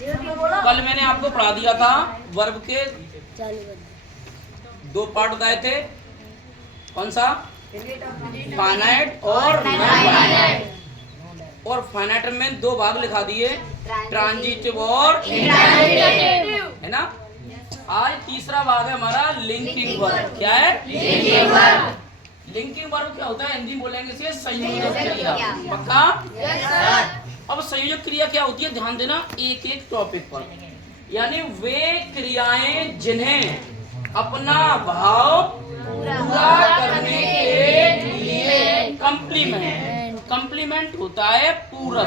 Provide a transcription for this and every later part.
कल मैंने आपको पढ़ा दिया था वर्ब के दो पार्ट बताए थे। कौन सा? फाइनाइट और नॉन फाइनाइट। और फाइनाइट में दो भाग लिखा दिए, ट्रांजिटिव और है ना। आज तीसरा भाग है हमारा लिंकिंग वर्ब। क्या है? Linking verb. लिंकिंग वर्ब क्या होता है? हिंदी बोलेंगे इसे संयोजक क्रिया। पक्का? अब संयोजक क्रिया क्या होती है, ध्यान देना एक एक टॉपिक पर। यानी वे क्रियाएं जिन्हें अपना भाव पूरा करने के लिए कंप्लीमेंट होता है पूरक।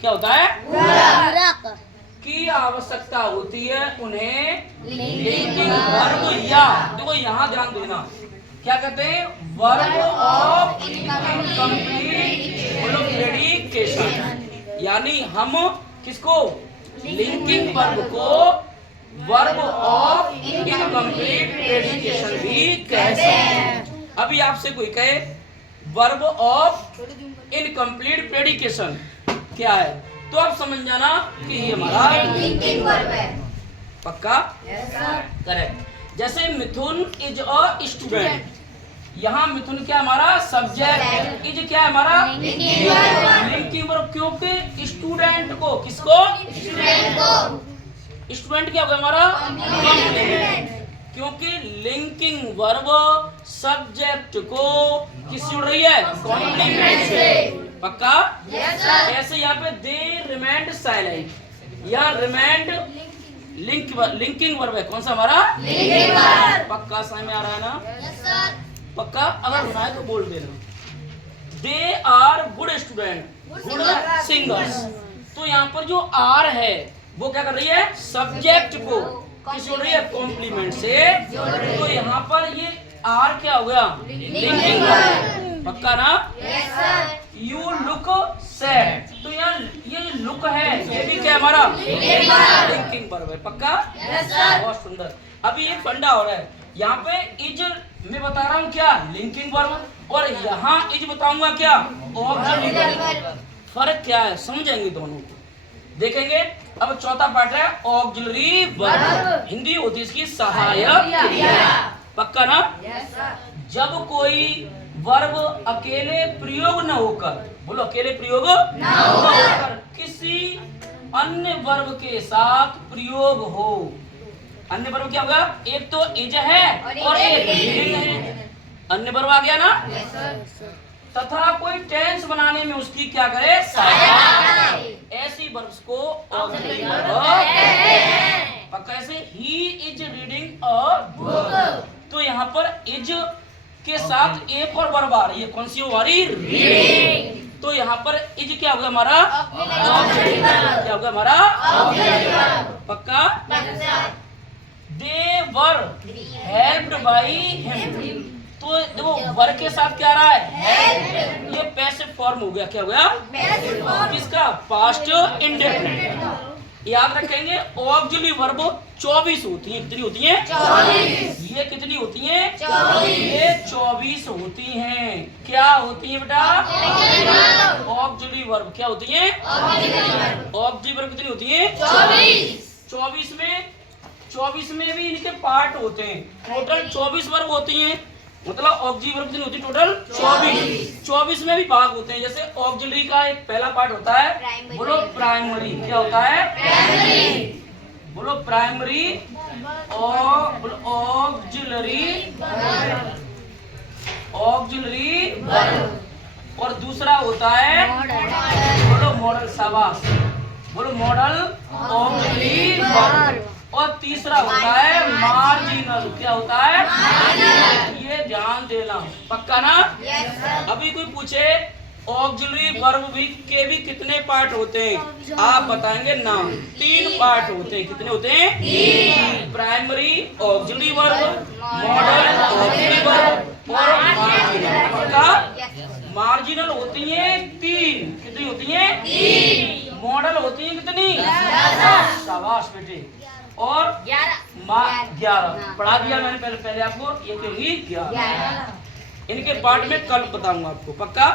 क्या होता है? पूरक की आवश्यकता होती है, उन्हें लिंकिंग वर्ब या देखो यहाँ ध्यान देना क्या कहते हैं, वर्ब ऑफ इनकम्प्लीट प्रेडिकेशन। यानी हम किसको? लिंकिंग वर्ब को वर्ब ऑफ इनकम्प्लीट प्रेडिकेशन भी कह सकते हैं। अभी आपसे कोई कहे वर्ब ऑफ इनकम्प्लीट प्रेडिकेशन क्या है, तो आप समझ जाना कि ये हमारा लिंकिंग वर्ब है। पक्का? करेक्ट। जैसे मिथुन इज अ स्टूडेंट, यहाँ मिथुन क्या हमारा सब्जेक्ट, इज क्या हमारा लिंकिंग वर्ब। क्योंकि स्टूडेंट को, किसको? स्टूडेंट क्या होगा हमारा कॉम्प्लीमेंट। क्योंकि लिंकिंग वर्ब सब्जेक्ट को किससे जुड़ रही है? कॉम्प्लीमेंट से। पक्का? ऐसे यहाँ पे दे रिमेंड साइलेंट, यहाँ रिमेंड लिंकिंग वर्ब है। कौन सा हमारा? Linking verb. पक्का समझ में आ रहा है ना? पक्का? अगर होना है तो बोल देना। They are good student, good singers. तो यहाँ पर जो आर है वो क्या कर रही है? सब्जेक्ट को किस जोड़ रही है? कॉम्प्लीमेंट से। तो यहाँ पर ये आर क्या हो गया? Linking verb. पक्का ना? यू लुक सैड, तो यहाँ ये लुक है, ये भी क्या हमारा? लिंकिंग वर्ब है। पक्का? बहुत सुंदर। अभी ये फंडा हो रहा है, यहाँ पे इज मैं बता रहा हूँ क्या? लिंकिंग वर्ब, और यहाँ इज बताऊंगा क्या? Auxiliary verb. फर्क क्या है समझेंगे दोनों को, देखेंगे। अब चौथा पार्ट है ऑक्सिलरी वर्ब। हिंदी होती है इसकी सहायक क्रिया। पक्का ना? जब कोई वर्ब अकेले प्रयोग न होकर, बोलो अकेले प्रयोग न होकर किसी अन्य वर्ब के साथ प्रयोग हो। अन्य वर्ब क्या होगा? एक तो इज है और एक रीडिंग है। अन्य वर्ब आ गया ना? तथा कोई टेंस बनाने में उसकी क्या करे? सहायता। ऐसी वर्ब्स को ऑक्सिलरी वर्ब कहते हैं। पक्का? ऐसे he is reading a book, तो यहाँ पर इज के साथ एक और वर्ब आ रही है। कौन सी हो रही? रीडिंग। तो यहाँ पर इज क्या होगा हमारा? Auxiliary verb. क्या होगा हमारा? Auxiliary verb. पक्का? दे वर हेल्प्ड बाय हिम, तो देखो वर्ब के साथ क्या आ रहा है? हेल्प। ये पैसिव फॉर्म हो गया। क्या हो गया? किसका? Past indefinite. याद रखेंगे ऑक्सिलरी वर्ब 24 होती है। कितनी होती है? 24। ये कितनी होती है? 24। ये 24 होती हैं। क्या होती है बेटा? Auxiliary verb. क्या होती है? ऑक्सिलरी वर्ब कितनी होती है? 24 में 24 में भी इनके पार्ट होते हैं। टोटल 24 वर्ब होती हैं, मतलब ऑक्सिलरी वर्ब कितनी होती है? टोटल 24। 24 में भी भाग होते हैं। जैसे ऑक्सिलरी का एक पहला पार्ट होता है, बोलो प्राइमरी। क्या होता है? प्राइमरी। बोलो प्राइमरी ऑक्सिलरी वर्ब। और दूसरा होता है बोलो मॉडल। शाबाश। बोलो मॉडल ऑक्सिलरी वर्ब। और तीसरा होता है मार्जिनल। क्या होता है? ये ध्यान देना। पक्का ना? अभी कोई पूछे ऑक्सिलरी वर्ब भी कितने पार्ट होते हैं, आप बताएंगे नाम। 3 पार्ट होते हैं। कितने होते हैं? 3। Primary auxiliary verb, model auxiliary verb और मार्जिनल। पक्का? मार्जिनल होती है 3। कितनी होती है? 3। मॉडल होती है कितनी? 10। शाबाश बेटे। और 11 पढ़ा दिया मैंने पहले आपको। ये होगी 11। इनके पार्ट में कल बताऊंगा आपको। पक्का?